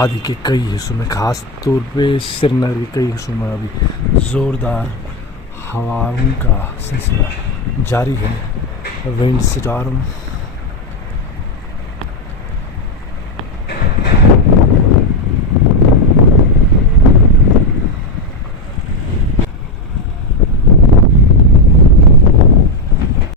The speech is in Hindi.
वादी के कई हिस्सों में, ख़ास तौर पे श्रीनगर के कई हिस्सों में अभी ज़ोरदार हवाओं का सिलसिला जारी है। Wind storm